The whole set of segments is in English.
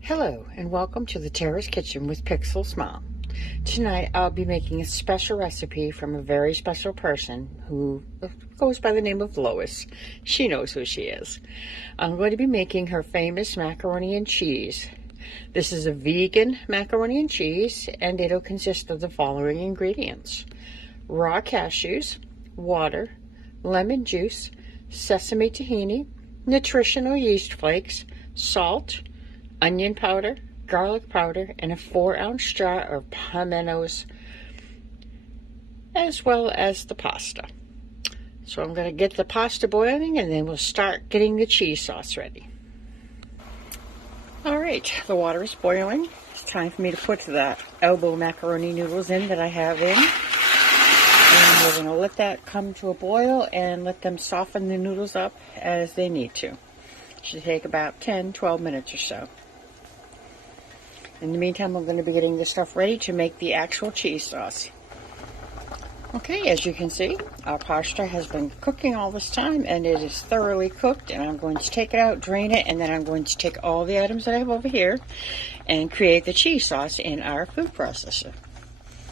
Hello and welcome to the Terra Kitchen with Pixel Smile. Tonight I'll be making a special recipe from a very special person who goes by the name of Lois. She knows who she is. I'm going to be making her famous macaroni and cheese. This is a vegan macaroni and cheese, and it'll consist of the following ingredients: raw cashews, water, lemon juice, sesame tahini, nutritional yeast flakes, salt, onion powder, garlic powder, and a 4-ounce jar of pimentos, as well as the pasta. So I'm going to get the pasta boiling, and then we'll start getting the cheese sauce ready. All right, the water is boiling. It's time for me to put the elbow macaroni noodles in that I have in. And we're going to let that come to a boil and let them soften the noodles up as they need to. Should take about 10-12 minutes or so. In the meantime, I'm going to be getting the stuff ready to make the actual cheese sauce. Okay, as you can see, our pasta has been cooking all this time, and it is thoroughly cooked, and I'm going to take it out, drain it, and then I'm going to take all the items that I have over here and create the cheese sauce in our food processor.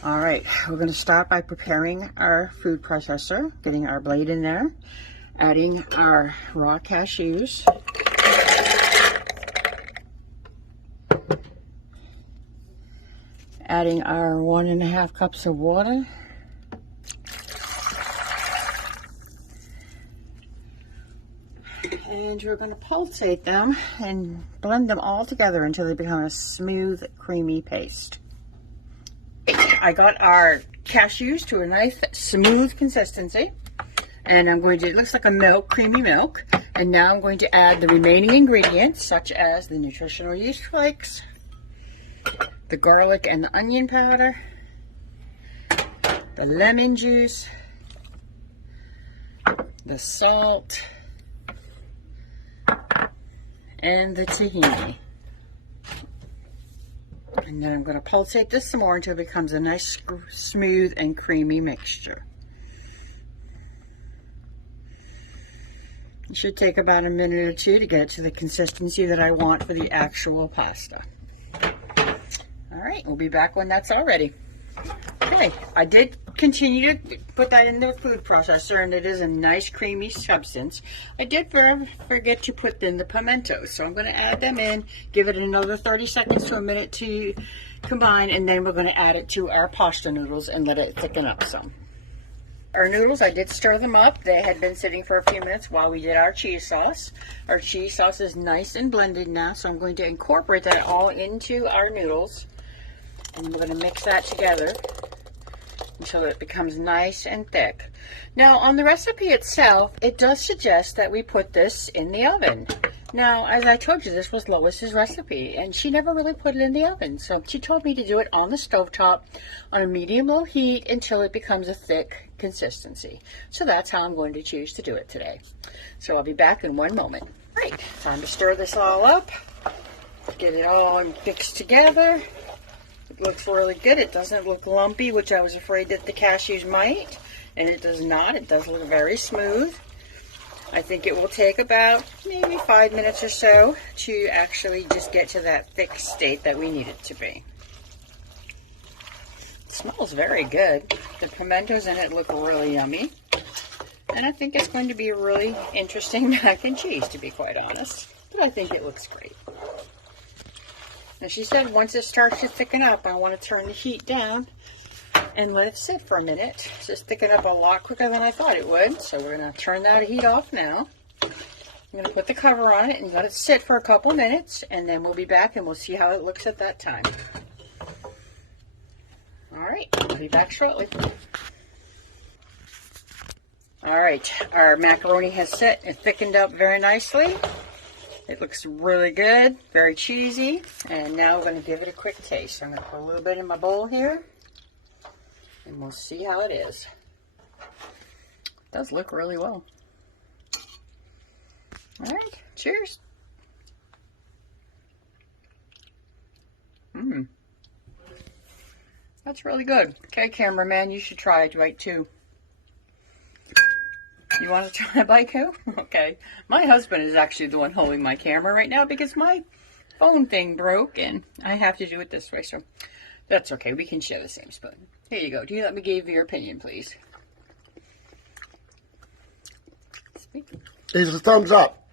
All right, we're going to start by preparing our food processor, getting our blade in there, adding our raw cashews, adding our 1.5 cups of water, and we're going to pulsate them and blend them all together until they become a smooth, creamy paste. I got our cashews to a nice, smooth consistency, and I'm going to, it looks like a milk, creamy milk, and now I'm going to add the remaining ingredients, such as the nutritional yeast flakes, the garlic and the onion powder, the lemon juice, the salt, and the tahini. And then I'm going to pulsate this some more until it becomes a nice, smooth, and creamy mixture. It should take about a minute or two to get it to the consistency that I want for the actual pasta. All right, we'll be back when that's all ready. Okay, I did continue to put that in the food processor, and it is a nice creamy substance. I did forget to put in the pimentos, so I'm going to add them in, give it another 30 seconds to a minute to combine, and then we're going to add it to our pasta noodles and let it thicken up some. Our noodles, I did stir them up. They had been sitting for a few minutes while we did our cheese sauce. Our cheese sauce is nice and blended now, so I'm going to incorporate that all into our noodles. And we're going to mix that together until it becomes nice and thick. Now, on the recipe itself, it does suggest that we put this in the oven. Now, as I told you, this was Lois's recipe, and she never really put it in the oven. So she told me to do it on the stovetop on a medium-low heat until it becomes a thick consistency. So that's how I'm going to choose to do it today. So I'll be back in one moment. All right, time to stir this all up, get it all mixed together. It looks really good. It doesn't look lumpy, which I was afraid that the cashews might, and it does not. It does look very smooth. I think it will take about maybe 5 minutes or so to actually just get to that thick state that we need it to be. It smells very good. The pimentos in it look really yummy, and I think it's going to be a really interesting mac and cheese, to be quite honest, but I think it looks great. Now, she said once it starts to thicken up, I want to turn the heat down and let it sit for a minute. It's just thickened up a lot quicker than I thought it would. So we're going to turn that heat off now. I'm going to put the cover on it and let it sit for a couple minutes, and then we'll be back and we'll see how it looks at that time. All right, I'll be back shortly. All right, our macaroni has set and thickened up very nicely. It looks really good, very cheesy, and now we're going to give it a quick taste. I'm going to put a little bit in my bowl here, and we'll see how it is. It does look really well. All right, cheers. That's really good. Okay, cameraman, you should try it right too. You want to try a bite, Coo? Okay. My husband is actually the one holding my camera right now because my phone thing broke and I have to do it this way. So that's okay. We can share the same spoon. Here you go. Do you let me give your opinion, please? It's a thumbs up.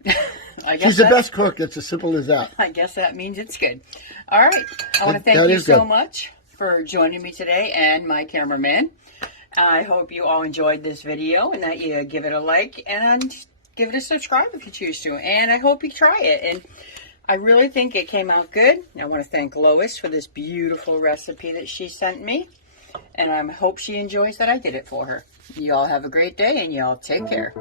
She's the best cook. It's as simple as that. I guess that means it's good. All right. I want to thank you so much for joining me today and my cameraman. I hope you all enjoyed this video and that you give it a like and give it a subscribe if you choose to. And I hope you try it. And I really think it came out good. I want to thank Lois for this beautiful recipe that she sent me. And I hope she enjoys that I did it for her. You all have a great day and you all take care.